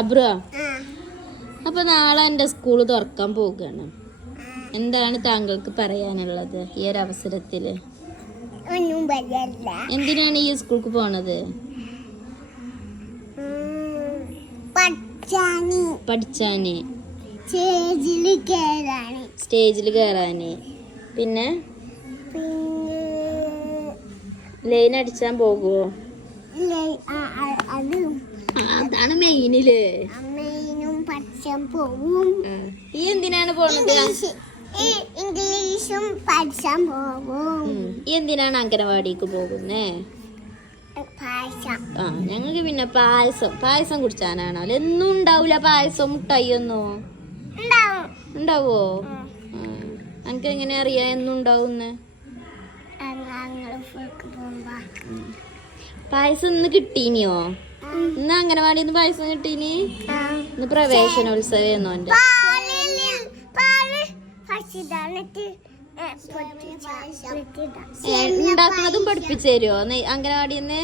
അബ്രോ, അപ്പൊ നാളെ എൻ്റെ സ്കൂള് തുറക്കാൻ പോവുകയാണ്. എന്താണ് താങ്കൾക്ക് പറയാനുള്ളത് ഈ ഒരു അവസരത്തില്? എന്തിനാണ് ഈ സ്കൂൾക്ക് പോണത്? പഠിച്ചാന്, സ്റ്റേജിൽ കയറാന്, പിന്നെ ലൈൻ അടിച്ചാൻ പോകുവോ? അതാണ് മെയിനില്. ഈ എന്തിനാണ് പോണത്? ഇംഗ്ലീഷും പഠിച്ചാൻ പോകും. ഈ എന്തിനാണ് അംഗനവാടിക്ക് പോകുന്നേ? ഞങ്ങൾക്ക് പിന്നെ പായസം കുടിച്ചാനാണോ? എന്നും ഉണ്ടാവൂല പായസം, മുട്ടായി ഒന്നും ഉണ്ടാവോ? എനിക്ക് എങ്ങനെ അറിയാം എന്നും ഉണ്ടാവുന്നേ? പായസം ഇന്ന് കിട്ടീനിയോ? ഇന്ന് അംഗനവാടി പായസം കിട്ടീനി? ഇന്ന് പ്രവേശനോത്സവം എന്റെ ഉണ്ടാക്കുന്നതും പഠിപ്പിച്ചു തരുമോ അംഗനവാടിന്ന്?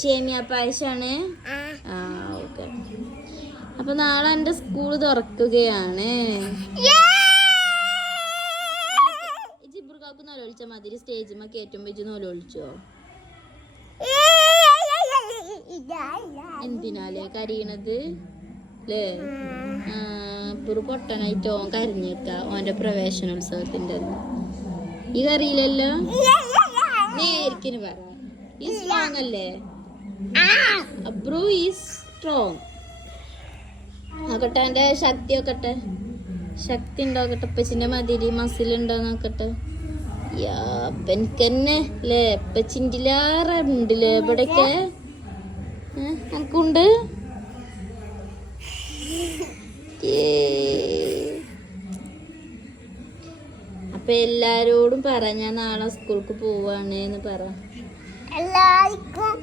സേമിയ പായസാണ്. ഓക്കെ. അപ്പൊ നാളെ എന്റെ സ്കൂള് തുറക്കുകയാണ്. ജിബ്രുകാക്ക് നോലൊളിച്ച മാതിരി സ്റ്റേജിമ്മ കയറ്റുമ്പോ ഇജ്ജ് നോലൊളിച്ചോ? എന്തിനാലേ കരയണത് അല്ലേ? ഒരു പൊട്ടനായിട്ട് ഓൻ കരഞ്ഞേക്ക ഓന്റെ പ്രവേശനോത്സവത്തിന്റെ. ഈ കറിയില്ലല്ലോ. നേരിക്കിന് പറ. ഈ സ്ട്രോങ് അല്ലേ? Abru is strong. നോക്കട്ടെ എന്റെ ശക്തി നോക്കട്ടെ. ശക്തി ഉണ്ടോക്കട്ടെ. ഉപ്പച്ചിന്റെ മതിരി മസിൽ ഉണ്ടോ നോക്കട്ടെ. എനിക്കന്നെ അല്ലേ ഉപ്പച്ചിൻ്റെലേറെ ഉണ്ടല്ലേ ഇവിടെയൊക്കെ. എനിക്കുണ്ട്. അപ്പൊ എല്ലാരോടും പറ ഞാൻ നാളെ സ്കൂൾക്ക് പോവാണ് എന്ന് പറ. എല്ലാവർക്കും